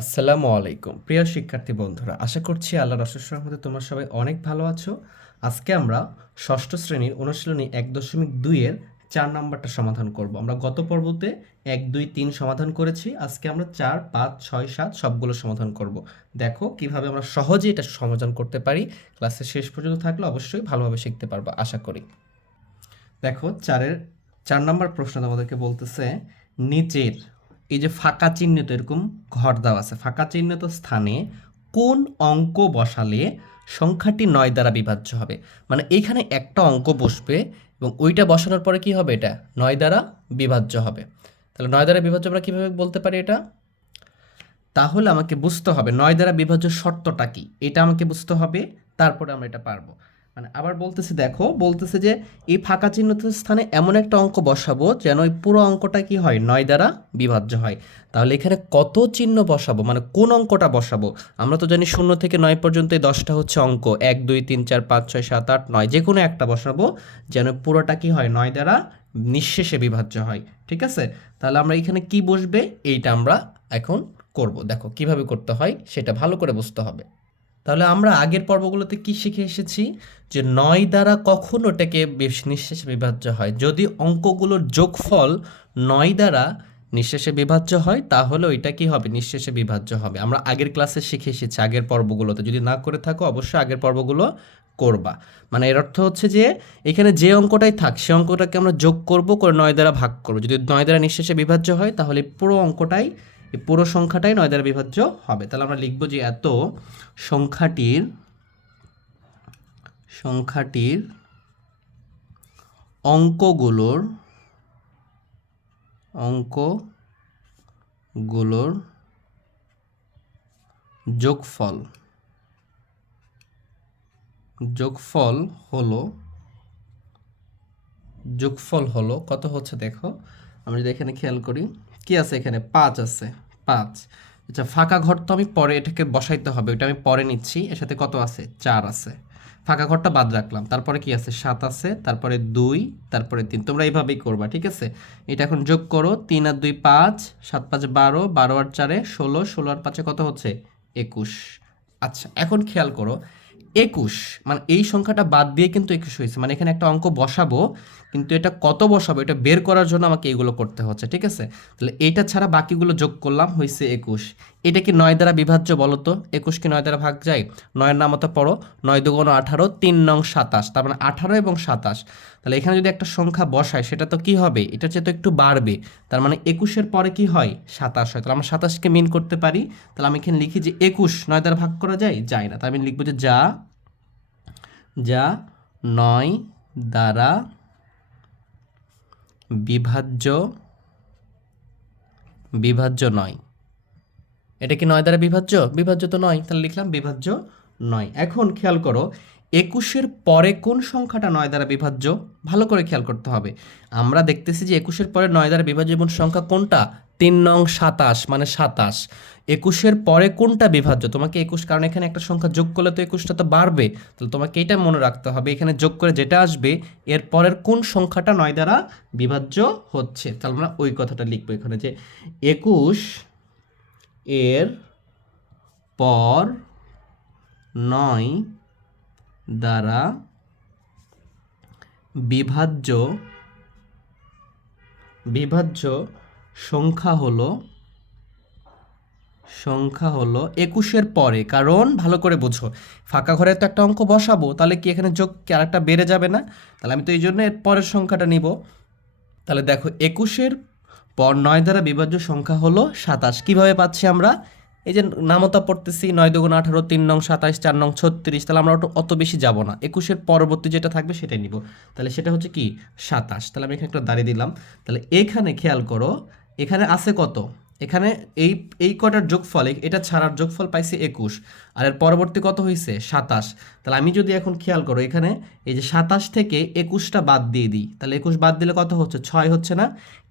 আসসালামু আলাইকুম প্রিয় শিক্ষার্থী বন্ধুরা, আশা করছি আল্লাহর অশেষ রহমতে তোমরা সবাই অনেক ভালো আছো। আজকে আমরা ষষ্ঠ শ্রেণীর অনুশীলনী 1.2 এর 4 নাম্বারটা সমাধান করব। আমরা গত পর্বতে 1, 2, 3 সমাধান করেছি। আজকে আমরা 4, 5, 6, 7 সবগুলো সমাধান করব। দেখো কিভাবে আমরা সহজে এটা সমাধান করতে পারি। ক্লাসের শেষ পর্যন্ত থাকলে অবশ্যই ভালোভাবে শিখতে পারবো আশা করি। দেখো 4 নাম্বার প্রশ্ন আমাদেরকে বলতেছে, নিচের এই যে ফাঁকা চিহ্নিত এরকম ঘর দেওয়া আছে, ফাঁকা চিহ্নিত স্থানে কোন অঙ্ক বসালে সংখ্যাটি 9 দ্বারা বিভাজ্য হবে। মানে এইখানে একটা অঙ্ক বসবে এবং ওইটা বসানোর পরে কি হবে, এটা 9 দ্বারা বিভাজ্য হবে। তাহলে 9 দ্বারা বিভাজ্য আমরা কিভাবে বলতে পারি এটা? তাহলে আমাকে বুঝতে হবে 9 দ্বারা বিভাজ্য শর্তটা কি, এটা আমাকে বুঝতে হবে, তারপরে আমরা এটা পারবো। মানে আবার বলতেছে, দেখো বলতেছে যে এই ফাঁকা চিহ্নিত স্থানে এমন একটা অঙ্ক বসাবো যেন ওই পুরো অঙ্কটা কি হয়, 9 দ্বারা বিভাজ্য হয়। তাহলে এখানে কত চিহ্ন বসাবো, মানে কোন অঙ্কটা বসাবো? আমরা তো জানি 0 থেকে 9 পর্যন্ত এই 10টা হচ্ছে অঙ্ক, 1, 2, 3, 4, 5, 6, 7, 8, 9, যে কোনো একটা বসাবো যেন পুরোটা কি হয়, 9 দ্বারা নিঃশেষে বিভাজ্য হয়। ঠিক আছে, তাহলে আমরা এখানে কি বসবে এইটা আমরা এখন করব। দেখো কিভাবে করতে হয় সেটা ভালো করে বুঝতে হবে। তাহলে আমরা আগের পর্বগুলোতে কি শিখে এসেছি, যে 9 দ্বারা কখন ওটাকে নিঃশেষে বিভাজ্য হয়, যদি অঙ্কগুলোর যোগফল 9 দ্বারা নিঃশেষে বিভাজ্য হয় তাহলে ওইটা কি হবে, নিঃশেষে বিভাজ্য হবে। আমরা আগের ক্লাসে শিখে এসেছি, আগের পর্বগুলোতে। যদি না করে থাকো অবশ্যই আগের পর্বগুলো করবা। মানে এর অর্থ হচ্ছে যে এখানে যে অঙ্কটাই থাক সে অঙ্কটাকে আমরা যোগ করব, করে 9 দ্বারা ভাগ করব। যদি 9 দ্বারা নিঃশেষে বিভাজ্য হয় তাহলে পুরো অঙ্কটাই, এই পুরো সংখ্যাটাই 9 দ্বারা বিভাজ্য হবে। তাহলে আমরা লিখব যে এত সংখ্যাটির সংখ্যাটির অঙ্কগুলোর অঙ্কগুলোর যোগফল যোগফল হলো কত হচ্ছে, দেখো আমরা যদি এখানে খেয়াল করি কি আছে, এখানে 5 আছে, 5। আচ্ছা, ফাঁকা ঘর তো আমি পরে এটাকে বসাইতে হবে, ওইটা আমি পরে নিচ্ছি। এর সাথে কত আছে, 4 আছে, ফাঁকা ঘরটা বাদ রাখলাম। তারপরে কি আছে, 7 আছে, তারপরে 2, তারপরে 3। তোমরা এইভাবেই করবা, ঠিক আছে? এটা এখন যোগ করো, 3 আর 2 5, 7 5 12, 12 আর 4 16, 16 আর 5 কত হচ্ছে, 21। আচ্ছা, এখন খেয়াল করো 21, মানে এই সংখ্যাটা বাদ দিয়ে কিন্তু 21 হয়েছে। মানে এখানে একটা অঙ্ক বসাবো, কিন্তু এটা কত বসাবো এটা বের করার জন্য আমাকে এইগুলো করতে হচ্ছে, ঠিক আছে? তাহলে এইটা ছাড়া বাকিগুলো যোগ করলাম, হয়েছে 21। এটা কি 9 দ্বারা বিভাজ্য বলো তো? 21 কি 9 দ্বারা ভাগ যায়? 9-এর নাম মতো পড়ো, 9 দুগুণ 18, 3 নং 27, তার মানে 18 এবং 27। তাহলে এখানে যদি একটা সংখ্যা বসায় সেটা তো কি হবে, এটা চেয়ে তো একটু বাড়বে। তার মানে 21-এর পরে কি হয়, 27 হয়। তাহলে আমরা 27কে মিন করতে পারি। তাহলে আমি এখানে লিখি যে 21 9 দ্বারা ভাগ করা যায়, যায় না। তাই আমি লিখবো যে যা 9 দ্বারা বিভাজ্য নয়। এটা কি 9 দ্বারা বিভাজ্য? বিভাজ্য তো নয়, তাহলে লিখলাম বিভাজ্য নয়। এখন খেয়াল করো 21-এর পরে কোন সংখ্যাটা 9 দ্বারা বিভাজ্য, ভালো করে খেয়াল করতে হবে। আমরা দেখতেছি যে 21-এর পরে 9 দ্বারা বিভাজ্য এবং সংখ্যা কোনটা, 3 নং 27, মানে 27। 21-এর পরে কোনটা বিভাজ্য, তোমাকে 21, কারণ এখানে একটা সংখ্যা যোগ করলে তো 21টা তো বাড়বে। তাহলে তোমাকে এটা মনে রাখতে হবে, এখানে যোগ করে যেটা আসবে এর পরের কোন সংখ্যাটা 9 দ্বারা বিভাজ্য হচ্ছে। তাহলে আমরা ওই কথাটা লিখবো এখানে, যে 21 এর পর 9 দ্বারা বিভাজ্য সংখ্যা হলো 21-এর পরে। কারণ ভালো করে বোঝো, ফাঁকা ঘরে তো একটা অঙ্ক বসাবো, তাহলে কি এখানে যোগ কি আরেকটা বেড়ে যাবে না? তাহলে আমি তো এই জন্য এর পরের সংখ্যাটা নিব। তাহলে দেখো 21-এর পর 9 দ্বারা বিভাজ্য সংখ্যা হলো 27। কিভাবে পাচ্ছি আমরা, এই যে নামতা পড়তেছি, 9 দুগুণ 18, 3 নং 27, 4 নং 36। তাহলে আমরা অত বেশি যাব না, 21-এর পরবর্তী যেটা থাকবে সেটাই নিব। তাহলে সেটা হচ্ছে কি 27। তাহলে আমি এখানে একটা দাঁড়িয়ে দিলাম। তাহলে এখানে খেয়াল করো, এখানে আছে কত, এখানে এই কটার যোগফল, এটা ছাড়ার যোগফল পাইছি 21। আর এর পরবর্তী কত হয়েছে 27। তাহলে আমি যদি এখন খেয়াল করো এখানে এই যে 27 থেকে 21টা বাদ দিয়ে দিই, তাহলে 21 বাদ দিলে কত হচ্ছে 6 হচ্ছে না।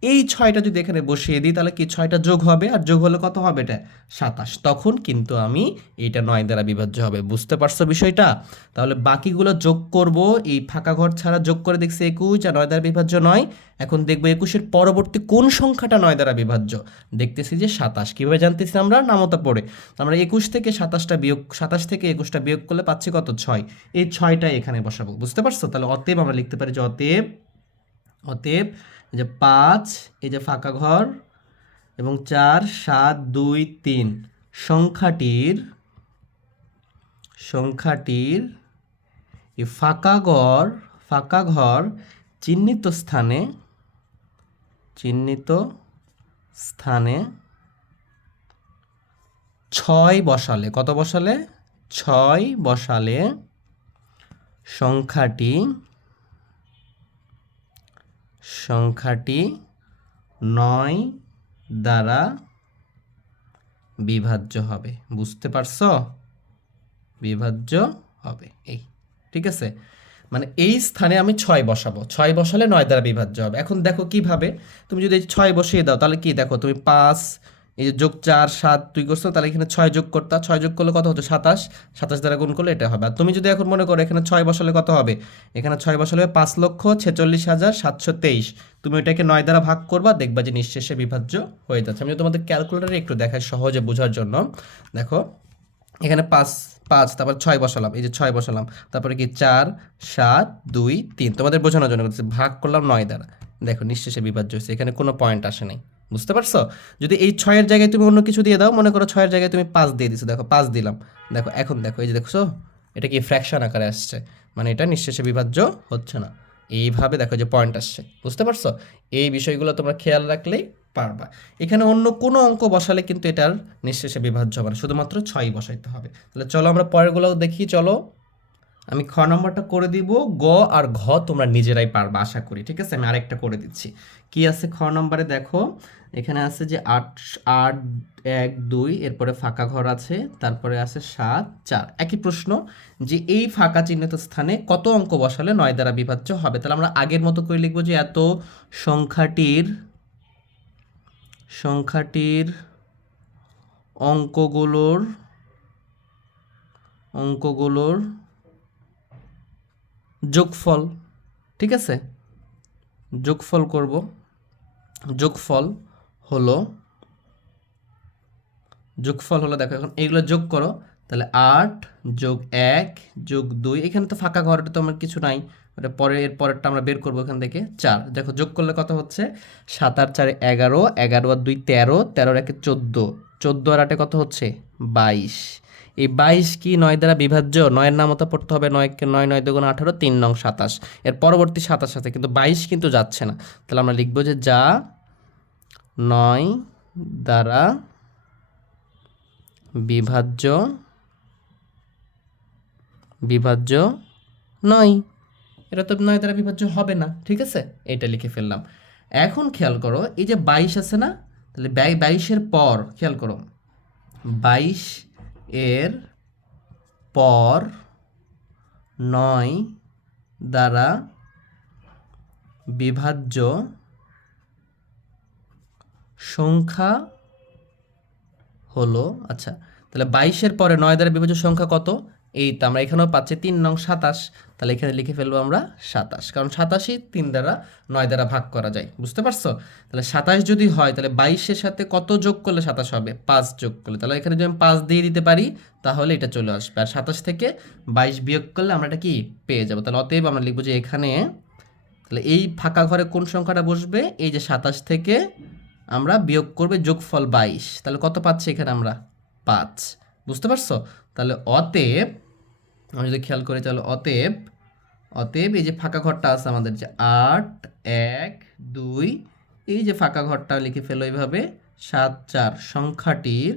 এই 6টা যদি এখানে বসিয়ে দিই তাহলে কি 6টা যোগ হবে, আর যোগ হলে কত হবে এটা 27। তখন কিন্তু আমি এইটা 9 দ্বারা বিভাজ্য হবে। বুঝতে পারছো বিষয়টা? তাহলে বাকিগুলো যোগ করব, এই ফাঁকা ঘর ছাড়া যোগ করে দেখছি 21 আর 9 দ্বারা বিভাজ্য 9। এখন দেখবো 21-এর পরবর্তী কোন সংখ্যাটা 9 দ্বারা বিভাজ্য। দেখতেছি যে 27। কীভাবে জানতেছি আমরা? নামতা পড়ে। আমরা 21 থেকে 27 থেকে 21টা বিয়োগ করলে পাচ্ছি কত 6। এই 6টাই এখানে বসাবো। বুঝতে পারছো? তাহলে অতএব আমরা লিখতে পারি যে অতএব অতএব এই যে 5, এই যে ফাঁকা ঘর এবং 4 7 2 3 সংখ্যাটির এই ফাঁকা ঘর চিহ্নিত স্থানে 6 বসালে, কত বসালে 6 বসালে সংখ্যাটি 9 দ্বারা বিভাজ্য হবে। বুঝতে পারছো? বিভাজ্য হবে এই, ঠিক আছে। মানে এই স্থানে আমি 6 বসাবো, 6 বসালে 9 দ্বারা বিভাজ্য হবে। এখন দেখো কিভাবে, তুমি যদি 6 বসিয়ে দাও তাহলে কি দেখো, তুমি 5 এই যে যোগ 4 7 2 করছো, তাহলে এখানে 6 যোগ করতা, 6 যোগ করলে কত হতো 27, 27 দ্বারা গুণ করলে এটা হবে। আর তুমি যদি এখন মনে করো এখানে 6 বসালে কত হবে, এখানে 6 বসালে 5,46,723। তুমি ওইটাকে 9 দ্বারা ভাগ করবা, দেখবা যে নিঃশেষে বিভাজ্য হয়ে যাচ্ছে। আমি তোমাদের ক্যালকুলেটরে একটু দেখাই সহজে বোঝার জন্য। দেখো এখানে 5 5 তারপর 6 বসালাম, এই যে 6 বসালাম, তারপরে কি 4 7 2 3, তোমাদের বোঝানোর জন্য করতেছি, ভাগ করলাম 9 দ্বারা। দেখো নিঃশেষে বিভাজ্য হয়েছে, এখানে কোনো পয়েন্ট আসে নাই। বুঝতে পারছো? যদি এই 6-এর জায়গায় তুমি অন্য কিছু দিয়ে দাও, মনে করো 6-এর জায়গায় তুমি 5 দিয়ে দিছো, দেখো 5 দিলাম, দেখো এখন দেখো এই যে দেখছো এটা কি ফ্র্যাকশন আকারে আসছে, মানে এটা নিঃশেষে বিভাজ্য হচ্ছে না। এইভাবে দেখো যে পয়েন্ট আসছে। বুঝতে পারছো? এই বিষয়গুলো তোমরা খেয়াল রাখলেই পারবা। এখানে অন্য কোনো অঙ্ক বসালে কিন্তু এটার নিঃশেষে বিভাজ্য হবে না, শুধুমাত্র 6 বসাইতে হবে। তাহলে চলো আমরা পরেরগুলো দেখি। চলো আমি খ নম্বরটা করে দিব, গ আর ঘ তোমরা নিজেরাই পারবা আশা করি, ঠিক আছে। আমি আরেকটা করে দিচ্ছি। কি আছে খ নম্বরে? দেখো এখানে আছে যে 8 8 1 2, এরপরে ফাঁকা ঘর আছে, তারপরে আছে 7 4। একই প্রশ্ন যে এই ফাঁকা চিহ্নিত স্থানে কত অঙ্ক বসালে 9 দ্বারা বিভাজ্য হবে। তাহলে আমরা আগের মতো করে লিখবো যে এত সংখ্যাটির অঙ্কগুলোর যোগফল, ঠিক আছে। যোগফল করব, যোগফল হলো দেখো এখন এইগুলো যোগ করো, তাহলে 8 যোগ 1 যোগ 2, এখানে তো ফাঁকা ঘরটা তো আমার কিছু নাই, ওটা পরে এর পরেরটা আমরা বের করবো এখান থেকে 4। দেখো যোগ করলে কত হচ্ছে 7 আর 4 11, 11 আর 2 13, 13 আর 1 14, 14 আর 8 কত হচ্ছে 22। এই 22 কি 9 দ্বারা বিভাজ্য? 9-এর নামতা পড়তে হবে, 9 কে 9 9 দুগুণ 18, 3 নং 27। এর পরবর্তী 27 সাথে কিন্তু 22 কিন্তু যাচ্ছে না, তাহলে আমরা লিখবো যে যা 9 দ্বারা বিভাজ্য নয়। এটা তো 9 দ্বারা বিভাজ্য হবে না, ঠিক আছে। এটা লিখে ফেললাম। এখন খেয়াল করো এই যে 22 আছে না, তাহলে 22-এর পর খেয়াল করো 22 এর পর 9 দ্বারা বিভাজ্য সংখ্যা হলো, আচ্ছা তাহলে 22-এর পরে 9 দ্বারা বিভাজ্য সংখ্যা কত? এই তো আমরা এখানেও পাচ্ছি 3 নং 27, তাহলে এখানে লিখে ফেলবো আমরা 27, কারণ 27ই 3 দ্বারা 9 দ্বারা ভাগ করা যায়। বুঝতে পারছো? তাহলে 27 যদি হয় তাহলে 22-এর সাথে কত যোগ করলে 27 হবে? 5 যোগ করলে, তাহলে এখানে যদি আমি 5 দিয়ে দিতে পারি তাহলে এটা চলে আসবে। আর 27 থেকে 22 বিয়োগ করলে আমরা এটা কি পেয়ে যাবো। তাহলে অতএব আমরা লিখবো যে এখানে, তাহলে এই ফাঁকা ঘরে কোন সংখ্যাটা বসবে? এই যে 27 থেকে আমরা বিয়োগ করবে যোগফল 22, তাহলে কত পাচ্ছি এখানে আমরা 5। বুঝতে পারছো? তাহলে অতএব আমরা যদি খেয়াল করি, তাহলে অতএব এই যে ফাঁকা ঘরটা আছে আমাদের যে 8 1 2, এই যে ফাঁকা ঘরটা লিখে ফেলো এইভাবে 7 4, সংখ্যাটির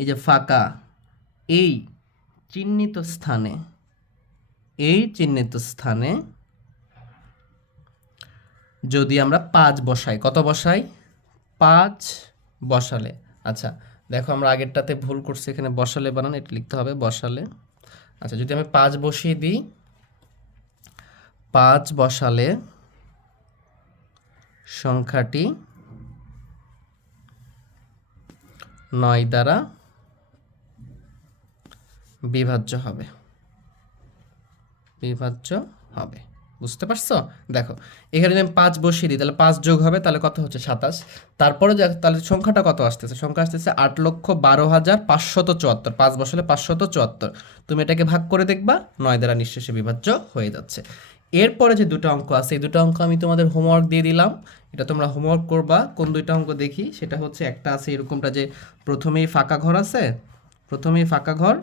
এই যে ফাঁকা এই চিহ্নিত স্থানে যদি আমরা 5 বসাই, কত বসাই? 5 বসালে। আচ্ছা দেখো আমরা আগেরটাতে ভুল করছি, এখানে বসালে বানান, এটা লিখতে হবে বসালে। আচ্ছা যদি আমি 5 বসিয়ে দিই, 5 বসালে সংখ্যাটি 9 দ্বারা বিভাজ্য হবে, বিভাজ্য হবে। বুঝতে পারছো? দেখো এখানে যদি আমি 5 বসিয়ে দিই তাহলে 5 যোগ হবে, তাহলে কত হচ্ছে? 27। তারপরে তাহলে সংখ্যাটা কত আসতেছে? সংখ্যা আসতেছে 8,12,574। 5 বসালে 574। তুমি এটাকে ভাগ করে দেখবা 9 দ্বারা নিঃশেষে বিভাজ্য হয়ে যাচ্ছে। এরপরে যে দুটো অঙ্ক আছে এই দুটো অঙ্ক আমি তোমাদের হোমওয়ার্ক দিয়ে দিলাম, এটা তোমরা হোমওয়ার্ক করবা। কোন দুইটা অঙ্ক দেখি, সেটা হচ্ছে একটা আছে এরকমটা যে প্রথমেই ফাঁকা ঘর আছে, প্রথমেই ফাঁকা ঘর,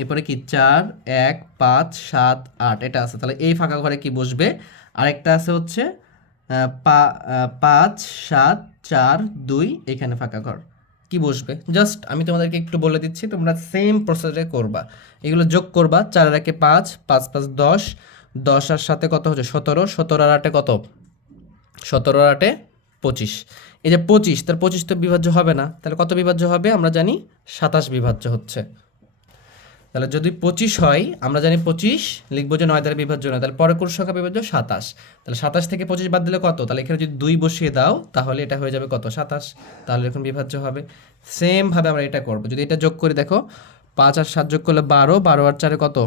এরপরে কি 4 1 5 7 8 এটা আছে, তাহলে এই ফাঁকা ঘরে কি বসবে? আরেকটা আছে হচ্ছে 5 7 4 2, এখানে ফাঁকা ঘর কি বসবে? জাস্ট আমি তোমাদেরকে একটু বলে দিচ্ছি, তোমরা সেম প্রসেসে করবা, এগুলো যোগ করবা। 4 আর 1 5, 5 5 10, 10 আর সাথে কত হচ্ছে? 17, 17 আর 8 কত? 17 আর 8 25। এই যে 25, তার 25 তো বিভাজ্য হবে না, তাহলে কত বিভাজ্য হবে? আমরা জানি 27 বিভাজ্য হচ্ছে। তাহলে যদি 25 হয়, আমরা জানি 25 লিখবো যে 9 দ্বারা বিভাজ্য নয়, তাহলে পরে কোন সংখ্যা বিভাজ্য? 27। তাহলে 27 থেকে 25 বাদ দিলে কত? তাহলে এখানে যদি 2 বসিয়ে দাও তাহলে এটা হয়ে যাবে কত? 27। তাহলে এখন বিভাজ্য হবে। সেম ভাবে আমরা এটা করব। যদি এটা যোগ করি দেখো, 5 আর 7 যোগ করলে 12, 12 আর 4 কত?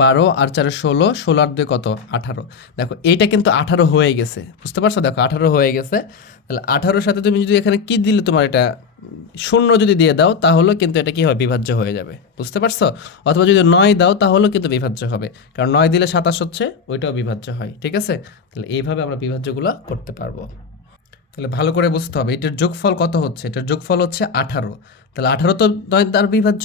12 আর 4 16, 16 আর 2 কত? 18। দেখো এইটা কিন্তু 18 হয়ে গেছে, বুঝতে পারছো? দেখো 18 হয়ে গেছে। তাহলে 18-র সাথে তুমি যদি এখানে কি দিলে, তোমার এটা শূন্য যদি দিয়ে দাও তাহলে কিন্তু এটা কি হবে? বিভাজ্য হয়ে যাবে, বুঝতে পারছো? অথবা যদি 9 দাও তাহলেও কিন্তু বিভাজ্য হবে, কারণ 9 দিলে 27 হচ্ছে, ওইটাও বিভাজ্য হয়। ঠিক আছে? তাহলে এইভাবে আমরা বিভাজ্যগুলো করতে পারবো। তাহলে ভালো করে বুঝতে হবে এটার যোগফল কত হচ্ছে। এটার যোগফল হচ্ছে 18। তাহলে 18 তো 9 দ্বারা বিভাজ্য,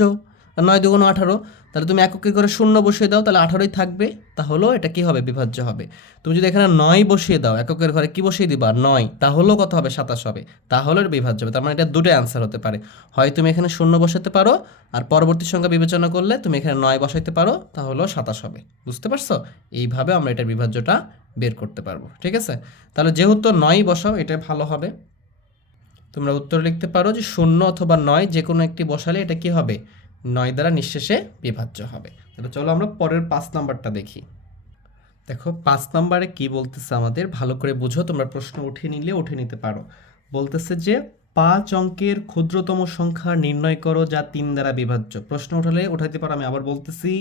9 দুগুণ 18। তাহলে তুমি এককে করে শূন্য বসিয়ে দাও, তাহলে 18ই থাকবে, তাহলেও এটা কি হবে? বিভাজ্য হবে। তুমি যদি এখানে 9 বসিয়ে দাও, এককের ঘরে কি বসিয়ে দিবা? 9, তাহলেও কত হবে? 27 হবে, তাহলে বিভাজ্য হবে। তার মানে এটা দুটো অ্যান্সার হতে পারে, হয় তুমি এখানে শূন্য বসাতে পারো, আর পরবর্তী সংখ্যা বিবেচনা করলে তুমি এখানে 9 বসাইতে পারো, তাহলেও 27 হবে। বুঝতে পারছো? এইভাবে আমরা এটার বিভাজ্যটা বের করতে পারবো। ঠিক আছে? তাহলে যেহেতু 9 বসাও, এটা ভালো হবে। তোমরা উত্তর লিখতে পারো যে 0 অথবা 9 যে কোনো একটি বসালে এটা কি হবে? 9 দ্বারা নিঃশেষে বিভাজ্য হবে। তাহলে চলো আমরা পরের 5 নাম্বারটা দেখি। দেখো 5 নাম্বারে কি বলতেছে আমাদের, ভালো করে বুঝো। তোমরা প্রশ্ন উঠিয়ে নিলে উঠে নিতে পারো। বলতেছে যে 5 অঙ্কের ক্ষুদ্রতম সংখ্যা নির্ণয় করো যা 3 দ্বারা বিভাজ্য। প্রশ্ন উঠালে উঠাইতে পারো। আমি আবার বলতেছি,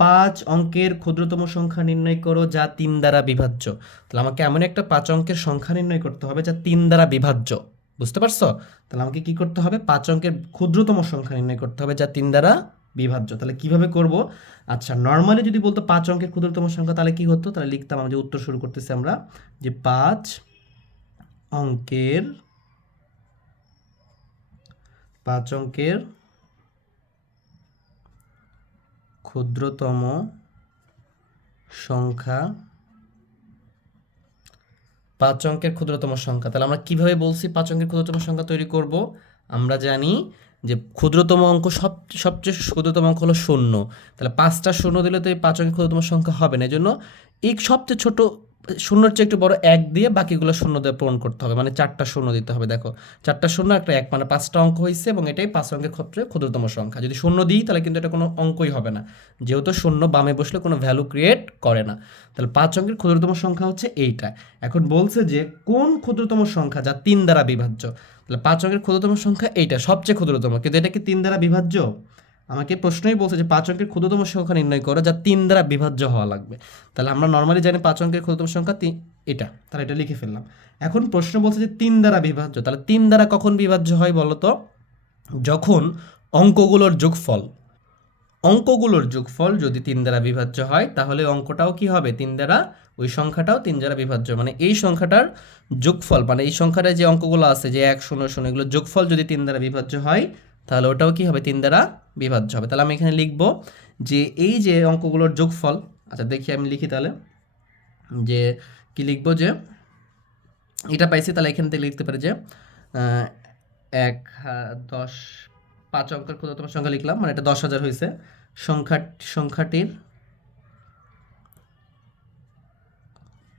5 অঙ্কের ক্ষুদ্রতম সংখ্যা নির্ণয় করো যা 3 দ্বারা বিভাজ্য। তাহলে আমাকে এমন একটা 5 অঙ্কের সংখ্যা নির্ণয় করতে হবে যা 3 দ্বারা বিভাজ্য। বুঝতে পারছো? তাহলে আমাকে কি করতে হবে? 5 অঙ্কের ক্ষুদ্রতম সংখ্যা নির্ণয় করতে হবে যা 3 দ্বারা বিভাজ্য। তাহলে কিভাবে করব? আচ্ছা নর্মালি যদি বলতো 5 অঙ্কের ক্ষুদ্রতম সংখ্যা, তাহলে কি হতো? তাহলে লিখতাম, আমি যে উত্তর শুরু করতেছি আমরা, যে 5 অঙ্কের 5 অঙ্কের ক্ষুদ্রতম সংখ্যা, 5 অঙ্কের ক্ষুদ্রতম সংখ্যা। তাহলে আমরা কিভাবে বলছি 5 অঙ্কের ক্ষুদ্রতম সংখ্যা তৈরি করব? আমরা জানি যে ক্ষুদ্রতম অঙ্ক সবচেয়ে ক্ষুদ্রতম অঙ্ক হলো 0। তাহলে 5টা 0 দিলে তো এই 5 অঙ্কের ক্ষুদ্রতম সংখ্যা হবে না। এজন্য এই সবচেয়ে ছোট শূন্যর চেয়ে একটু বড় 1 দিয়ে বাকিগুলো 0 দিয়ে পূরণ করতে হবে, মানে 4টা 0 দিতে হবে। দেখো 4টা 0 একটা 1, মানে 5টা অঙ্ক হয়েছে, এবং এটাই 5 অঙ্কের ক্ষেত্রে ক্ষুদ্রতম সংখ্যা। যদি 0 দিই তাহলে কিন্তু এটা কোনো অঙ্কই হবে না, যেহেতু 0 বামে বসলে কোনো ভ্যালু ক্রিয়েট করে না। তাহলে 5 অঙ্কের ক্ষুদ্রতম সংখ্যা হচ্ছে এইটা। এখন বলছে যে কোন ক্ষুদ্রতম সংখ্যা যা 3 দ্বারা বিভাজ্য। তাহলে 5 অঙ্কের ক্ষুদ্রতম সংখ্যা এইটা, সবচেয়ে ক্ষুদ্রতম, কিন্তু এটা কি 3 দ্বারা বিভাজ্য? আমাকে প্রশ্নই বলছে যে 5 অঙ্কের ক্ষুদ্রতম সংখ্যা নির্ণয় করো যা 3 দ্বারা বিভাজ্য হওয়া লাগবে। তাহলে আমরা নর্মালি জানি 5 অঙ্কের ক্ষুদ্রতম সংখ্যা এটা, তাহলে এটা লিখে ফেললাম। এখন প্রশ্ন বলছে যে 3 দ্বারা বিভাজ্য। তাহলে 3 দ্বারা কখন বিভাজ্য হয় বলো তো? যখন অঙ্কগুলোর যোগফল, অঙ্কগুলোর যোগফল যদি 3 দ্বারা বিভাজ্য হয়, তাহলে অঙ্কটাও কি হবে? 3 দ্বারা, ওই সংখ্যাটাও 3 দ্বারা বিভাজ্য। মানে এই সংখ্যাটার যোগফল, মানে এই সংখ্যাটায় যে অঙ্কগুলো আছে যে 1 0 0, এগুলো যোগফল যদি 3 দ্বারা বিভাজ্য হয়, তাহলে ওটাও কি হবে? 3 দ্বারা বিভাজ্য হবে। তাহলে আমি এখানে লিখব যে এই যে অঙ্কগুলোর যোগফল, আচ্ছা দেখি আমি লিখি তাহলে, যে কি লিখব, যে এটা পাইছি, তাহলে এখান থেকে লিখতে পারি যে 1 10, 5 অঙ্কের ক্ষুদ্রতম সংখ্যা লিখলাম, মানে এটা 10,000 হয়েছে। সংখ্যাটির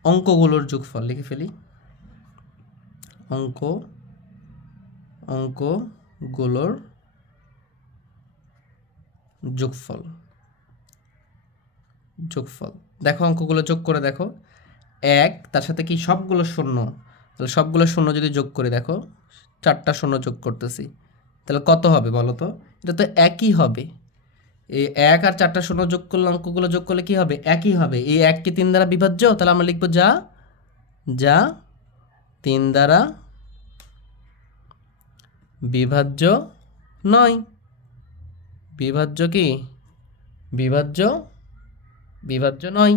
অঙ্কগুলোর যোগফল লিখে ফেলি। অঙ্কগুলোর যোগফল। দেখো অঙ্কগুলো যোগ করে দেখো, 1 তার সাথে কি সবগুলো শূন্য, তাহলে সবগুলো শূন্য যদি যোগ করে দেখো, 4টা শূন্য যোগ করতেছি, তাহলে কত হবে বলো তো? এটা তো একই হবে। এই 1 আর 4টা শূন্য যোগ করলে, অঙ্কগুলো যোগ করলে কি হবে? একই হবে। এই 1 কি 3 দ্বারা বিভাজ্য? তাহলে আমরা লিখবো যা 3 দ্বারা বিভাজ্য নয়। বিভাজ্য কি? বিভাজ্য নয়।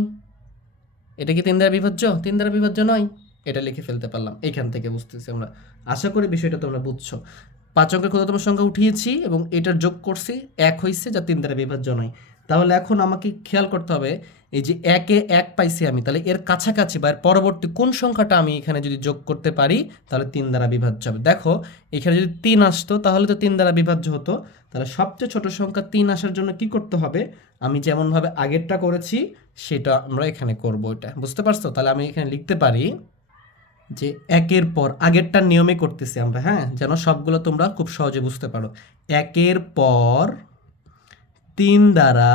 এটা কি 3 দ্বারা বিভাজ্য? 3 দ্বারা বিভাজ্য নয়। এটা লিখে ফেলতে পারলাম, এখান থেকে বুঝতেছি আমরা। আশা করি বিষয়টা তোমরা বুঝছো। 5 অঙ্কের ক্ষুদ্রতম সংখ্যা উঠিয়েছি এবং এটার যোগ করছি, 1 হয়েছে, যা 3 দ্বারা বিভাজ্য নয়। তাহলে এখন আমাকে খেয়াল করতে হবে, এই যে 1-এ 1 পাইছি আমি, তাহলে এর কাছাকাছি বা এর পরবর্তী কোন সংখ্যাটা আমি এখানে যদি যোগ করতে পারি তাহলে 3 দ্বারা বিভাজ্য হবে। দেখো এখানে যদি 3 আসতো তাহলে তো 3 দ্বারা বিভাজ্য হতো। তাহলে সবচেয়ে ছোট সংখ্যা 3 আসার জন্য কি করতে হবে? আমি যেমনভাবে আগেরটা করেছি সেটা আমরা এখানে করব। এটা বুঝতে পারছো? তাহলে আমি এখানে লিখতে পারি যে 1-এর পর, আগেরটার নিয়মে করতেছি আমরা, হ্যাঁ, যেন সবগুলো তোমরা খুব সহজে বুঝতে পারো। 1-এর পর 3 দ্বারা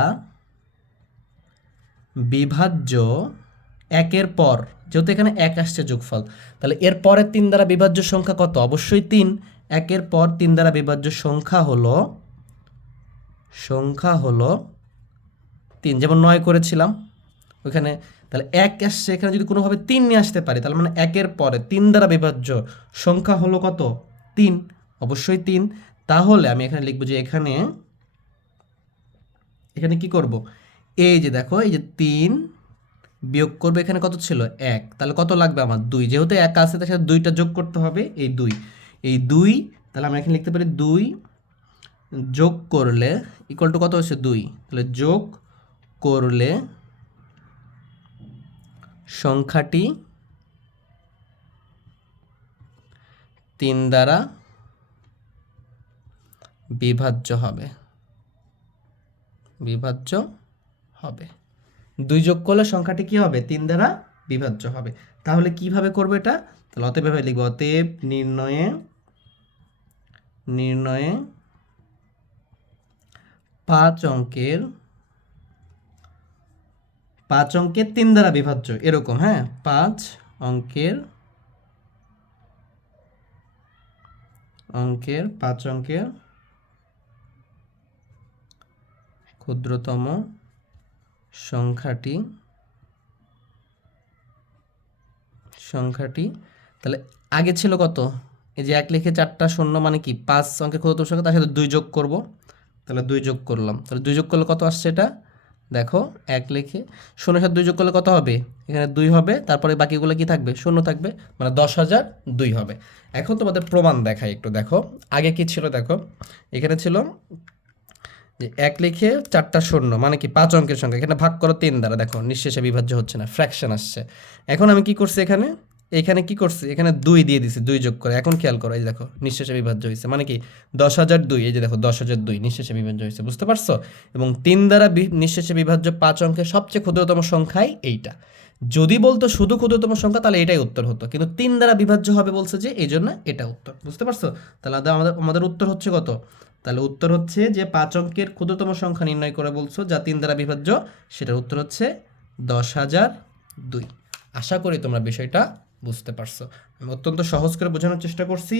বিভাজ্য, 1-এর পর, যেহেতু এখানে 1 আসছে যোগফল, তাহলে এর পরের 3 দ্বারা বিভাজ্য সংখ্যা কত? অবশ্যই 3। 1-এর পর 3 দ্বারা বিভাজ্য সংখ্যা হলো 3, যেমন 9 করেছিলাম ওখানে। তাহলে 1 আসছে, এখানে যদি কোনোভাবে 3 নিয়ে আসতে পারি, তাহলে মানে 1-এর পরে 3 দ্বারা বিভাজ্য সংখ্যা হলো কত? 3, অবশ্যই 3। তাহলে আমি এখানে লিখবো যে এখানে কি করব? এই যে দেখো, এই যে 3 বিয়োগ করবে, এখানে কত ছিল? 1, তাহলে কত লাগবে আমার? 2, যেহেতু 1 আছে তার সাথে 2টা যোগ করতে হবে, এই 2, তাহলে আমরা এখানে লিখতে পারি 2 যোগ করলে ইকুয়াল টু কত হচ্ছে? 2। তাহলে যোগ করলে সংখ্যাটি 3 দ্বারা বিভাজ্য হবে। 2 যোগ করলে সংখ্যাটি কি হবে? 3 দ্বারা বিভাজ্য হবে। তাহলে কিভাবে করবো এটা? তাহলে অতএব ভাবে লিখবো, অতএব নির্ণয়ে 5 অঙ্কের 3 দ্বারা বিভাজ্য, এরকম, হ্যাঁ, 5 অঙ্কের 5 অঙ্কের ক্ষুদ্রতম সংখ্যাটি তাহলে আগে ছিল কত? এই যে 1 লিখে 4টা শূন্য মানে কি? 5 অঙ্কের ক্ষুদ্রতম সংখ্যা, তার সাথে 2 যোগ করব। তাহলে 2 যোগ করলাম, তাহলে 2 যোগ করলে কত আসছে? এটা দেখো, 1 লিখে 0-এর সাথে 2 যোগ করলে কত হবে? এখানে 2 হবে, তারপরে বাকিগুলো কি থাকবে? 0 থাকবে, মানে 10,002 হবে। এখন তোমাদের প্রমাণ দেখাই একটু। দেখো আগে কি ছিল, দেখো এখানে ছিল যে 1 লিখে 4টা শূন্য মানে কি? 5 অঙ্কের সংখ্যা, এখানে ভাগ করো 3 দ্বারা, দেখো নিঃশেষে বিভাজ্য হচ্ছে না, ফ্র্যাকশন আসছে। এখন আমি কি করছি? এখানে কি করছি? এখানে 2 দিয়ে দিছি, 2 যোগ করে। এখন খেয়াল করো, এই যে দেখো নিঃশেষে বিভাজ্য হয়েছে, মানে কি? 10,002, এই যে দেখো 10,002 নিঃশেষে বিভাজ্য হয়েছে, বুঝতে পারছো? এবং 3 দ্বারা নিঃশেষে বিভাজ্য 5 অঙ্কের সবচেয়ে ক্ষুদ্রতম সংখ্যাই এইটা। যদি বলতো শুধু ক্ষুদ্রতম সংখ্যা, তাহলে এটাই উত্তর হতো, কিন্তু 3 দ্বারা বিভাজ্য হবে বলছে যে, এই জন্য এটা উত্তর। বুঝতে পারছো? তাহলে আমাদের উত্তর হচ্ছে কত? তাহলে উত্তর হচ্ছে যে 5 অঙ্কের ক্ষুদ্রতম সংখ্যা নির্ণয় করে বলছো যা 3 দ্বারা বিভাজ্য, সেটার উত্তর হচ্ছে 10,002। আশা করি তোমরা বিষয়টা বুঝতে পারছো। আমি অত্যন্ত সহজ করে বোঝানোর চেষ্টা করছি।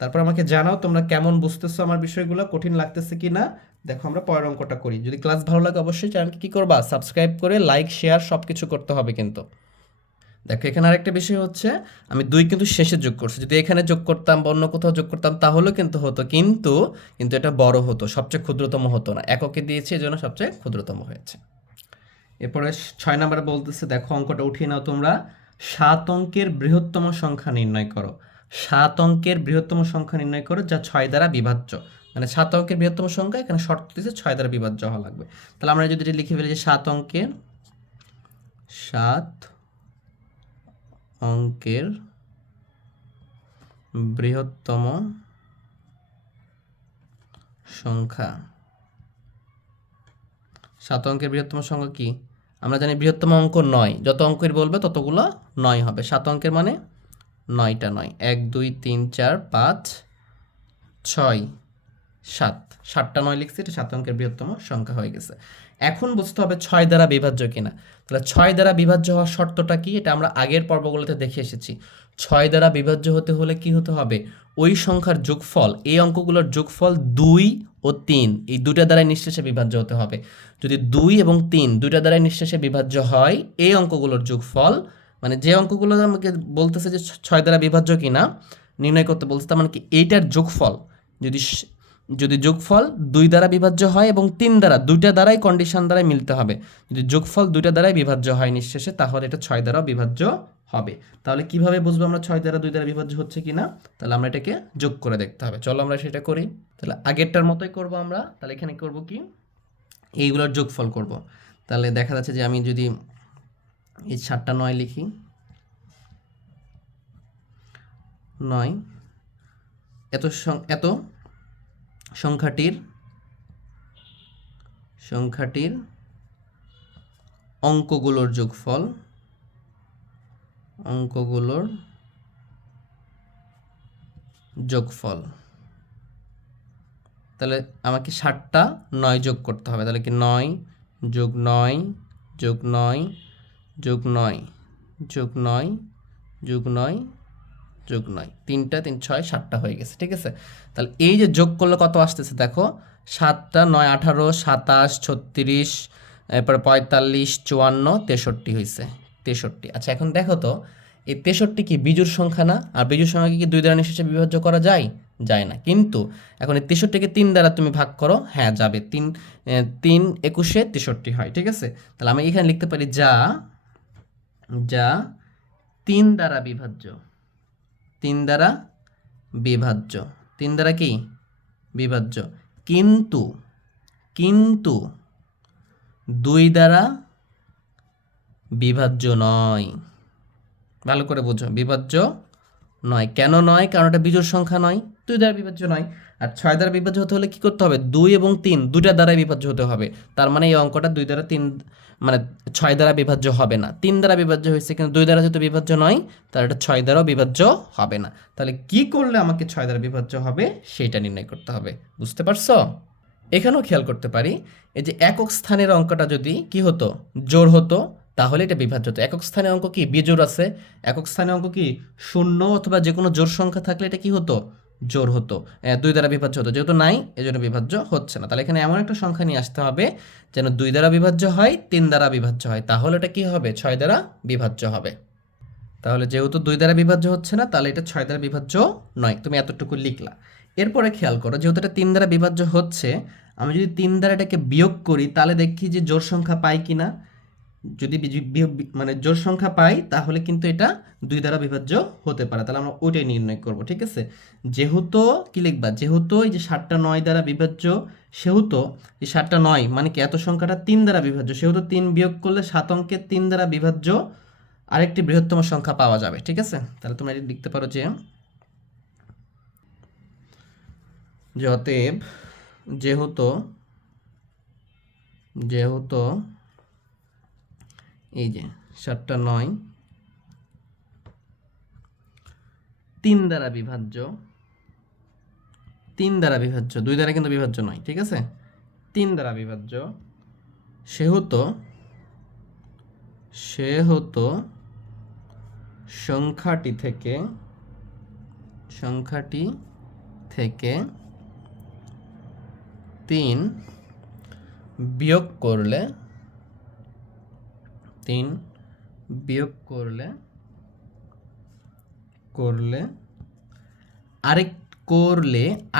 তারপর আমাকে জানাও তোমরা কেমন বুঝতেছো আমার বিষয়গুলো, কঠিন লাগতেছে কি না। দেখো আমরা পরের অঙ্কটা করি। যদি ক্লাস ভালো লাগে অবশ্যই চ্যানেলকে কি করবা? সাবস্ক্রাইব করে লাইক শেয়ার সব কিছু করতে হবে কিন্তু। দেখো এখানে আরেকটা বিষয় হচ্ছে, আমি 2 কিন্তু শেষে যোগ করছি। যদি এখানে যোগ করতাম বা অন্য কোথাও যোগ করতাম তাহলেও কিন্তু হতো, কিন্তু এটা বড় হতো, সবচেয়ে ক্ষুদ্রতম হতো না। এককে দিয়েছি, এজন্য সবচেয়ে ক্ষুদ্রতম হয়েছে। এরপরে 6 নম্বরে বলতেছে, দেখো অঙ্কটা উঠিয়ে নাও তোমরা। 7 অঙ্কের বৃহত্তম সংখ্যা নির্ণয় করো। 7 অঙ্কের বৃহত্তম সংখ্যা নির্ণয় করো যা 6 দ্বারা বিভাজ্য। মানে 7 অঙ্কের বৃহত্তম সংখ্যা, এখানে শর্ত দিয়েছে 6 দ্বারা বিভাজ্য হওয়া লাগবে। তাহলে আমরা যদি লিখে ফেলি যে 7 অঙ্কের বৃহত্তম সংখ্যা। 7 অঙ্কের বৃহত্তম সংখ্যা কি? আমরা জানি বৃহত্তম অঙ্ক 9, যত অঙ্কের বলবে ততগুলো 9 হবে। 7 অঙ্কের মানে 9টা 9, 1 2 3 4 5 6 7, 7টা 9 লিখছি, এটা 7 অঙ্কের বৃহত্তম সংখ্যা হয়ে গেছে। এখন বুঝতে হবে 6 দ্বারা বিভাজ্য কিনা। তাহলে 6 দ্বারা বিভাজ্য হওয়ার শর্তটা কি, এটা আমরা আগের পর্বগুলোতে দেখে এসেছি। 6 দ্বারা বিভাজ্য হতে হলে কি হতে হবে, ওই সংখ্যার যোগফল, এই অঙ্কগুলোর যোগফল 2 ও 3, এই দুইটা দ্বারাই নিঃশেষে বিভাজ্য হতে হবে। যদি 2 এবং 3 দুইটা দ্বারাই নিঃশেষে বিভাজ্য হয়, এই অঙ্কগুলোর যোগফল, মানে যে অঙ্কগুলো আমাকে বলতেছে যে 6 দ্বারা বিভাজ্য কিনা নির্ণয় করতে বলছে, তার মানে কি এইটার যোগফল যদি যদি যোগফল 2 দ্বারা বিভাজ্য হয় এবং 3 দ্বারা, দুইটা দ্বারাই কন্ডিশন দ্বারাই মিলতে হবে। যদি যোগফল দুইটা দ্বারাই বিভাজ্য হয় নিঃশেষে, তাহলে এটা 6 দ্বারা বিভাজ্য হবে। তাহলে কিভাবে বুঝবো আমরা 6 দ্বারা 2 দ্বারা বিভাজ্য হচ্ছে কিনা? তাহলে আমরা এটাকে যোগ করে দেখতে হবে। চলো আমরা সেটা করি। তাহলে আগেরটার মতোই করব আমরা। তাহলে এখানে করব কি, এইগুলোর যোগফল করব। তাহলে দেখা যাচ্ছে যে আমি যদি এই 7টা 9 লিখি, 9 এত সংখ্যাটির অঙ্কগুলোর যোগফল, তাহলে আমাকে 7টা 9 যোগ করতে হবে। তাহলে কি 9 যোগ 9 যোগ 9 যোগ 9 যোগ 9 যোগ 9 যোগ 9, 3টা 3 6 7টা হয়ে গেছে। ঠিক আছে, তাহলে এই যে যোগ করলে কত আসতেছে দেখো, 7টা 9 18 27 36, এরপরে 45 54 63 হয়েছে, 63। আচ্ছা এখন দেখো তো, এই 63 কি বিজোড় সংখ্যা না? আর বিজোড় সংখ্যাকে কি 2 দ্বারা নিঃশেষে বিভাজ্য করা যায়? যায় না। কিন্তু এখন এই 63কে 3 দ্বারা তুমি ভাগ করো, হ্যাঁ যাবে, 3 3 21 63 হয়। ঠিক আছে, তাহলে আমি এখানে লিখতে পারি যা 3 দ্বারা বিভাজ্য, 3 দ্বারা বিভাজ্য, 3 দ্বারা কি বিভাজ্য, কিন্তু 2 দ্বারা বিভাজ্য নয়। ভালো করে বোঝো, বিভাজ্য নয়। কেন নয়? কারণ এটা বিজোড় সংখ্যা নয়, 2 দ্বারা বিভাজ্য নয়। আর 6 দ্বারা বিভাজ্য হতে হলে কি করতে হবে, 2 এবং 3 দুইটা দ্বারাই বিভাজ্য হতে হবে। তার মানে এই অঙ্কটা 2 দ্বারা 3 মানে 6 দ্বারা বিভাজ্য হবে না। 3 দ্বারা বিভাজ্য হয়েছে, কিন্তু 2 দ্বারা যেহেতু বিভাজ্য নয়, তাহলে এটা 6 দ্বারাও বিভাজ্য হবে না। তাহলে কি করলে আমাকে 6 দ্বারা বিভাজ্য হবে সেটা নির্ণয় করতে হবে। বুঝতে পারছো? এখানেও খেয়াল করতে পারি, এই যে একক স্থানের অঙ্কটা যদি কি হতো, জোড় হতো, তাহলে এটা বিভাজ্য হতো। একক স্থানের অঙ্ক কি বিজোড় আছে, একক স্থানের অঙ্ক কি শূন্য অথবা যে কোনো জোড় সংখ্যা থাকলে এটা কি হতো, জোড় হতো, 2 দ্বারা বিভাজ্য হতো। যেহেতু নাই, এজন্য বিভাজ্য হচ্ছে না। তাহলে এখানে এমন একটা সংখ্যা নিয়ে আসতে হবে যেন 2 দ্বারা বিভাজ্য হয়, 3 দ্বারা বিভাজ্য হয়, তাহলে এটা কি হবে, 6 দ্বারা বিভাজ্য হবে। তাহলে যেহেতু 2 দ্বারা বিভাজ্য হচ্ছে না, তাহলে এটা 6 দ্বারা বিভাজ্য নয়। তুমি এতটুকু লিখলা। এরপরে খেয়াল করো, যেহেতু এটা 3 দ্বারা বিভাজ্য হচ্ছে, আমি যদি 3 দ্বারা এটাকে বিয়োগ করি, তাহলে দেখি যে জোড় সংখ্যা পাই কিনা। যদি মানে জোড় সংখ্যা পাই, তাহলে কিন্তু এটা 2 দ্বারা বিভাজ্য হতে পারে। তাহলে আমরা ওইটাই নির্ণয় করব। ঠিক আছে, যেহেতু কি লিখবা, যেহেতু এই যে 7টা 9 দ্বারা বিভাজ্য, সেহেতু এই 7টা 9 মানে কি এত সংখ্যাটা 3 দ্বারা বিভাজ্য, সেহেতু 3 বিয়োগ করলে 7 অঙ্কের 3 দ্বারা বিভাজ্য আরেকটি বৃহত্তম সংখ্যা পাওয়া যাবে। ঠিক আছে, তাহলে তোমরা এটা লিখতে পারো যে অতএব যেহেতু এই যে 7টা 9 3 দ্বারা বিভাজ্য, 2 দ্বারা কিন্তু বিভাজ্য নয়। ঠিক আছে, 3 দ্বারা বিভাজ্য, সেহেতু সংখ্যাটি থেকে 3 বিয়োগ করলে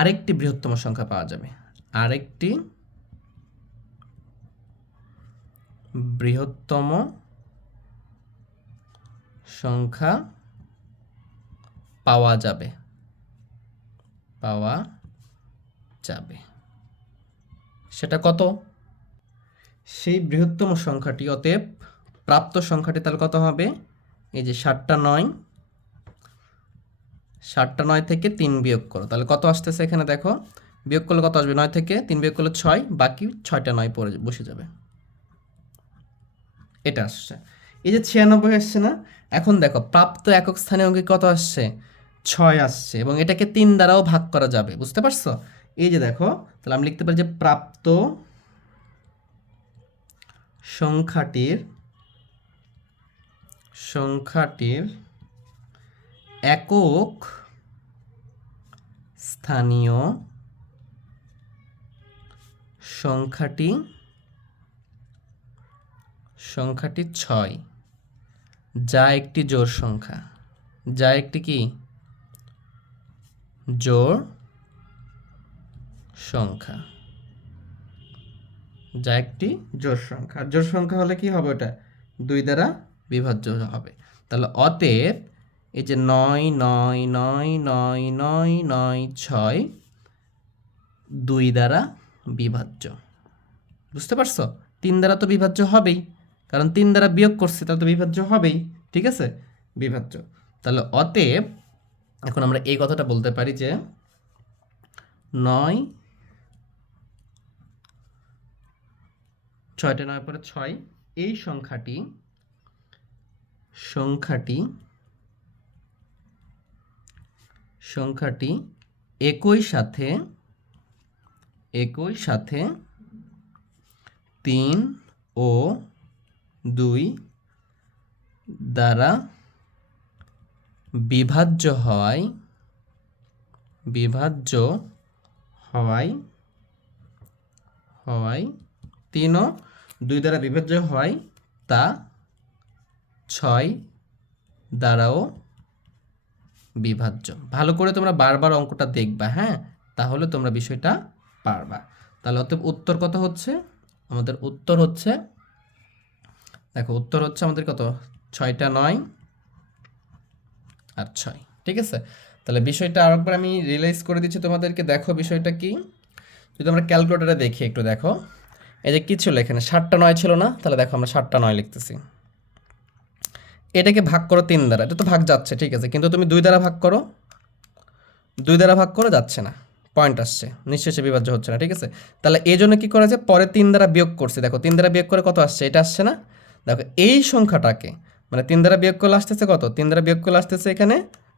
আরেকটি বৃহত্তম সংখ্যা পাওয়া যাবে, আরেকটি বৃহত্তম সংখ্যা পাওয়া যাবে। সেটা কত? সেই বৃহত্তম সংখ্যাটি, অতএব প্রাপ্ত সংখ্যাটি তাহলে কত হবে, এই যে 7টা 9 থেকে 3 বিয়োগ করো, তাহলে কত আসতেছে এখানে দেখো, বিয়োগ করলে কত আসবে, 9 থেকে 3 বিয়োগ করলে 6, বাকি 6টা 9 পড়ে বসে যাবে। এটা আসছে। এই যে 96 আসছে না, এখন দেখো প্রাপ্ত একক স্থানীয় অঙ্কে কত আসছে, 6 আসছে, এবং এটাকে 3 দ্বারাও ভাগ করা যাবে, বুঝতে পারছো? এই যে দেখো, তাহলে আমি লিখতে পারি যে প্রাপ্ত সংখ্যাটির সংখ্যাটির একক স্থানীয় সংখ্যাটি সংখ্যাটি 6, যা একটি জোড় সংখ্যা, যা একটি কি জোড় সংখ্যা, যা একটি জোড় সংখ্যা। জোড় সংখ্যা হলে কি হবে, ওটা 2 দ্বারা বিভাজ্য হবে। তাহলে অতএব এই যে 9 9 9 9 9 9 6 2 দ্বারা বিভাজ্য, বুঝতে পারছো? 3 দ্বারা তো বিভাজ্য হবেই, কারণ 3 দ্বারা বিয়োগ করছি, তাহলে তো বিভাজ্য হবেই, ঠিক আছে, বিভাজ্য। তাহলে অতএব এখন আমরা এই কথাটা বলতে পারি যে 9 6টা 9 পরে 6, এই সংখ্যাটি সংখ্যাটি একই সাথে 3 ও 2 দ্বারা বিভাজ্য হওয়ায় 3 ও 2 দ্বারা বিভাজ্য হয়, তা 6 দ্বারাও বিভাজ্য। ভালো করে তোমরা বারবার অঙ্কটা দেখবা, হ্যাঁ, তাহলে তোমরা বিষয়টা পারবা। তাহলে অতএব উত্তর কত হচ্ছে, আমাদের উত্তর হচ্ছে, দেখো উত্তর হচ্ছে আমাদের কত, 6টা 9 আর 6, ঠিক আছে। তাহলে বিষয়টা আরেকবার আমি রিয়েলাইজ করে দিচ্ছি তোমাদেরকে, দেখো বিষয়টা কি। যদি আমরা ক্যালকুলেটরে দেখি, একটু দেখো, এই যে কি ছিল এখানে, 7টা 9 ছিল না, তাহলে দেখো আমরা 7টা 9 লিখতেছি। এটাকে ভাগ করো 3 দ্বারা, এটা তো ভাগ যাচ্ছে, ঠিক আছে, কিন্তু তুমি 2 দ্বারা ভাগ করো, 2 দ্বারা ভাগ করে যাচ্ছে না, পয়েন্ট আসছে, নিঃশেষে বিভাজ্য হচ্ছে না, ঠিক আছে। তাহলে এই জন্য কি করা যায়, পরে 3 দ্বারা বিয়োগ করছি, দেখো 3 দ্বারা বিয়োগ করে কত আসছে, এটা আসছে না, দেখো এই সংখ্যাটাকে, মানে 3 দ্বারা বিয়োগ করলে আসতেছে কত, 3 দ্বারা বিয়োগ করলে আসতেছে এখানে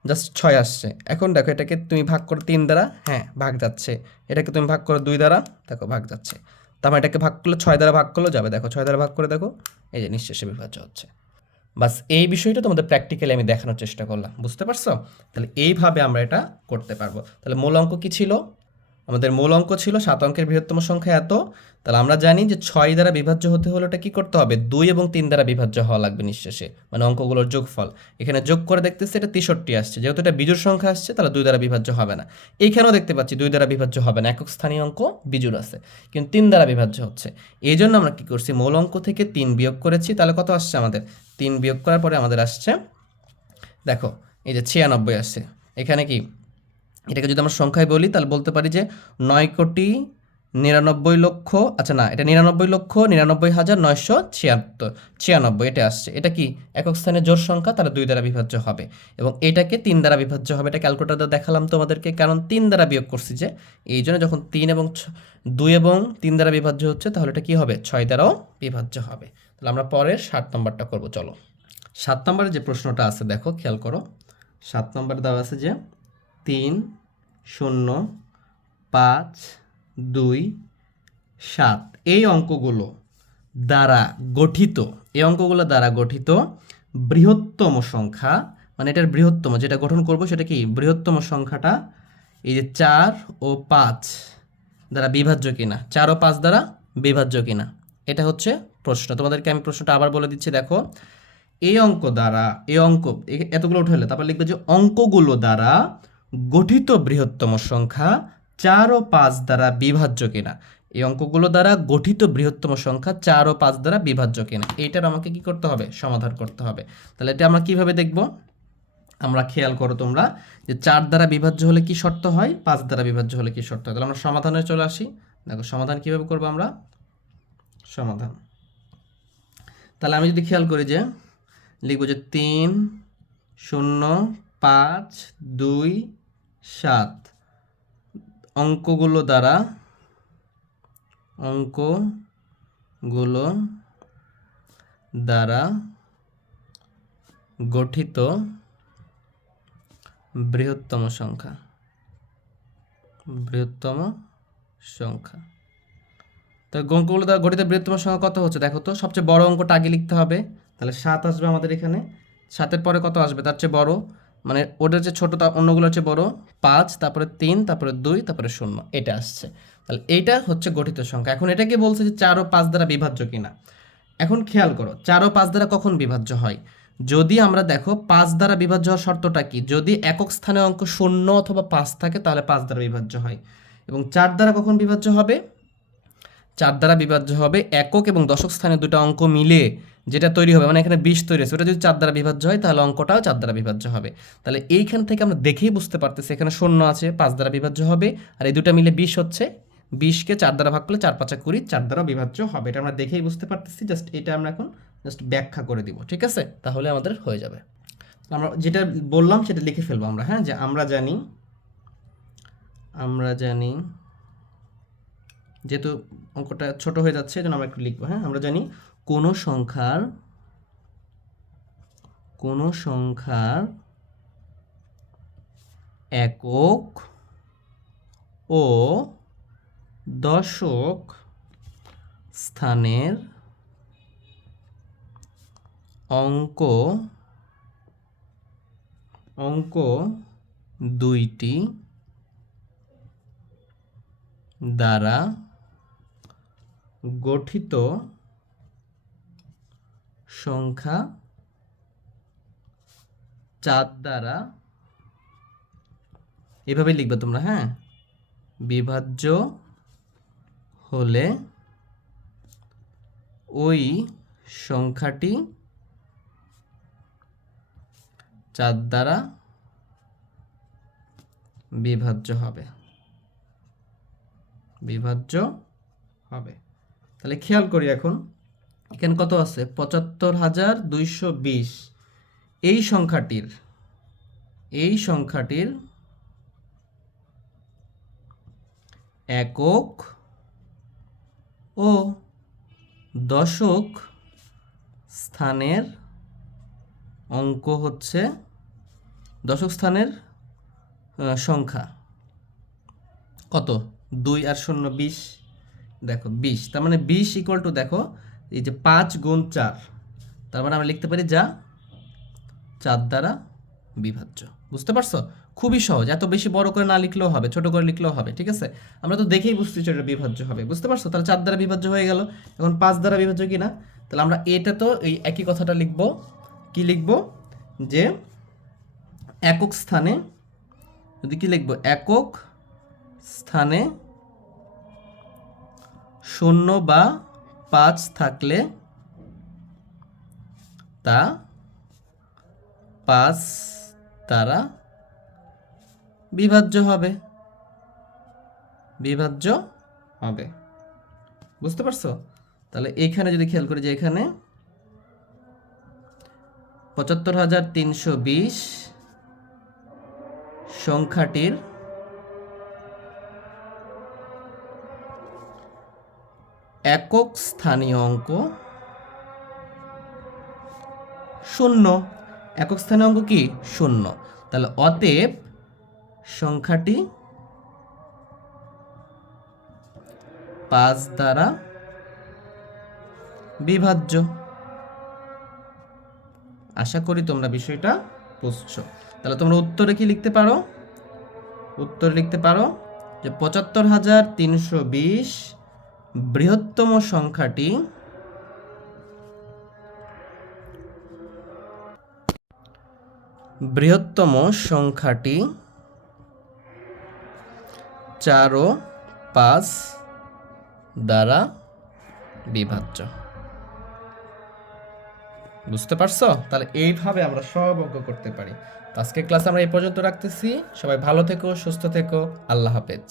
জাস্ট 6 আসছে। এখন দেখো এটাকে তুমি ভাগ করো 3 দ্বারা, হ্যাঁ ভাগ যাচ্ছে, এটাকে তুমি ভাগ করো 2 দ্বারা, দেখো ভাগ যাচ্ছে, তারপর এটাকে ভাগ করলে 6 দ্বারা ভাগ করলেও যাবে, দেখো 6 দ্বারা ভাগ করে দেখো, এই যে নিঃশেষে বিভাজ্য হচ্ছে। বাস এই বিষয়টা তোমাদের প্র্যাকটিক্যালি আমি দেখানোর চেষ্টা করলাম, বুঝতে পারছো? তাহলে এইভাবে আমরা এটা করতে পারবো। তাহলে মূল অঙ্ক কি ছিল, আমাদের মূল অঙ্ক ছিল 7 অঙ্কের বৃহত্তম সংখ্যা এত। তাহলে আমরা জানি যে 6 দ্বারা বিভাজ্য হতে হলে ওটা কি করতে হবে, 2 এবং 3 দ্বারা বিভাজ্য হওয়া লাগবে নিঃশেষে, মানে অঙ্কগুলোর যোগফল। এখানে যোগ করে দেখতেছি এটা 63 আসছে, যেহেতু এটা বিজোড় সংখ্যা আসছে তাহলে 2 দ্বারা বিভাজ্য হবে না। এইখানেও দেখতে পাচ্ছি 2 দ্বারা বিভাজ্য হবে না, একক স্থানীয় অঙ্ক বিজোড় আছে, কিন্তু 3 দ্বারা বিভাজ্য হচ্ছে। এই জন্য আমরা কি করছি, মূল অঙ্ক থেকে 3 বিয়োগ করেছি, তাহলে কত আসছে আমাদের, 3 বিয়োগ করার পরে আমাদের আসছে, দেখো এই যে 96 আসছে। এখানে কি, এটাকে যদি আমরা সংখ্যায় বলি তাহলে বলতে পারি যে 9,99,00,000, আচ্ছা না, এটা 99,99,976, এটা আসছে। এটা কি একক স্থানে জোড় সংখ্যা, তাহলে 2 দ্বারা বিভাজ্য হবে, এবং এটাকে 3 দ্বারা বিভাজ্য হবে। এটা ক্যালকুলেটরে দেখালাম তোমাদেরকে, কারণ 3 দ্বারা বিয়োগ করছি যে, এই জন্য যখন 2 এবং 3 দ্বারা বিভাজ্য হচ্ছে, তাহলে এটা কি হবে, 6 দ্বারাও বিভাজ্য হবে। তাহলে আমরা পরের 7 নম্বরটা করবো, চলো। 7 নম্বরে যে প্রশ্নটা আছে দেখো, খেয়াল করো, 7 নম্বরে দেওয়া আছে যে 3 0 5 2 7 এই অঙ্কগুলো দ্বারা গঠিত, বৃহত্তম সংখ্যা, মানে এটার বৃহত্তম যেটা গঠন করব সেটা কি, বৃহত্তম সংখ্যাটা এই যে 4 ও 5 দ্বারা বিভাজ্য কিনা, 4 ও 5 দ্বারা বিভাজ্য কিনা, এটা হচ্ছে প্রশ্ন। তোমাদেরকে আমি প্রশ্নটা আবার বলে দিচ্ছি, দেখো এই অঙ্ক দ্বারা, এতগুলো উঠাইলে তারপর লিখবে যে অঙ্কগুলো দ্বারা গঠিত বৃহত্তম সংখ্যা 4 ও 5 দ্বারা বিভাজ্য কিনা, এই অঙ্কগুলো দ্বারা গঠিত বৃহত্তম সংখ্যা 4 ও 5 দ্বারা বিভাজ্য কিনা, এইটার আমাকে কি করতে হবে, সমাধান করতে হবে। তাহলে এটা আমরা কিভাবে দেখব, আমরা খেয়াল করো তোমরা, যে 4 দ্বারা বিভাজ্য হলে কি শর্ত হয়, 5 দ্বারা বিভাজ্য হলে কি শর্ত হয়। তাহলে আমরা সমাধানে চলে আসি, দেখো সমাধান কিভাবে করবো আমরা, সমাধান। তাহলে আমি যদি খেয়াল করি যে লিখব যে 3 0 5 2 7 অঙ্কগুলো দ্বারা গঠিত বৃহত্তম সংখ্যা। বৃহত্তম সংখ্যা। তো অঙ্কগুলো দ্বারা গঠিত বৃহত্তম সংখ্যা কত হচ্ছে দেখো তো। সবচেয়ে বড় অঙ্কটা আগে লিখতে হবে। তাহলে 7 আসবে আমাদের এখানে। 7-এর পরে কত আসবে তার চেয়ে বড়, মানে ওটার যে ছোট তা অন্যগুলোর চেয়ে বড় 5, তারপরে 3, তারপরে 2, তারপরে 0, এটা আসছে। তাহলে এইটা হচ্ছে গঠিত সংখ্যা। এখন এটাকে বলছে যে 4 ও 5 দ্বারা বিভাজ্য কিনা। এখন খেয়াল করো 4 ও 5 দ্বারা কখন বিভাজ্য হয়। যদি আমরা দেখো 5 দ্বারা বিভাজ্য হওয়ার শর্তটা কি, যদি একক স্থানে অঙ্ক 0 অথবা 5 থাকে তাহলে 5 দ্বারা বিভাজ্য হয়। এবং 4 দ্বারা কখন বিভাজ্য হবে, 4 দ্বারা বিভাজ্য হবে একক এবং দশক স্থানে দুটো অঙ্ক মিলে যেটা তৈরি হবে, মানে এখানে 20 তৈরি হয়েছে, ওটা যদি 4 দ্বারা বিভাজ্য হয় তাহলে অঙ্কটাও 4 দ্বারা বিভাজ্য হবে। তাহলে এইখান থেকে আমরা দেখেই বুঝতে পারতেছি এখানে 0 আছে, 5 দ্বারা বিভাজ্য হবে, আর এই দুটো মিলে 20 হচ্ছে, 20কে 4 দ্বারা ভাগ করলে 4 5 20, 4 দ্বারা বিভাজ্য হবে। এটা আমরা দেখেই বুঝতে পারতেছি। জাস্ট এটা আমরা এখন জাস্ট ব্যাখ্যা করে দিব, ঠিক আছে? তাহলে আমাদের হয়ে যাবে। আমরা যেটা বললাম সেটা লিখে ফেলবো আমরা, হ্যাঁ, যে আমরা জানি যেহেতু অঙ্কটা ছোট হয়ে যাচ্ছে এই জন্য আমরা একটু লিখবো, হ্যাঁ। আমরা জানি কোনো সংখ্যার একক ও দশক স্থানের অঙ্ক দুইটি দ্বারা গঠিত সংখ্যা 4 দ্বারা, এভাবে লিখবে তোমরা, হ্যাঁ, বিভাজ্য হলে ওই সংখ্যাটি 4 দ্বারা বিভাজ্য হবে। তাহলে খেয়াল করি এখন এখানে কত আছে, 75,220। এই সংখ্যাটির একক ও দশক স্থানের অঙ্ক হচ্ছে, দশক স্থানের সংখ্যা কত, 2 আর 0 20, দেখো 20, তার মানে 20 ইকুয়াল টু, দেখো এই যে 5 গুণ 4, তার মানে আমরা লিখতে পারি যা 4 দ্বারা বিভাজ্য। বুঝতে পারছো? খুবই সহজ, এত বেশি বড় করে না লিখলেও হবে, ছোট করে লিখলেও হবে, ঠিক আছে? আমরা তো দেখেই বুঝতেছি এটা বিভাজ্য হবে, বুঝতে পারছো? তাহলে 4 দ্বারা বিভাজ্য হয়ে গেল। এখন 5 দ্বারা বিভাজ্য কি না, তাহলে আমরা এটা তো এই একই কথাটা লিখব, কি লিখব, যে একক স্থানে, যদি কি লিখব, একক স্থানে 0 বা 5 থাকলে তা 5 দ্বারা বিভাজ্য হবে। বুঝতে পারছো? তাহলে এইখানে যদি খেয়াল করি যে এখানে 75,320 সংখ্যাটির একক স্থানীয় অঙ্ক 0। একক স্থানীয় অঙ্ক কি 0। তাহলে অতএব সংখ্যাটি 5 দ্বারা বিভাজ্য। আশা করি তোমরা বিষয়টা বুঝছো। তাহলে তোমরা উত্তরে কি লিখতে পারো, উত্তরে লিখতে পারো যে 75,320 বৃহত্তম সংখ্যাটি সংখ্যাটি 4 ও 5 দ্বারা বিভাজ্য। বুঝতে পারছো? তাহলে এইভাবে আমরা সব অঙ্ক করতে পারি। তো আজকের ক্লাস আমরা এই পর্যন্ত রাখতেছি। সবাই ভালো থেকো, সুস্থ থেকো, আল্লাহ হাফেজ।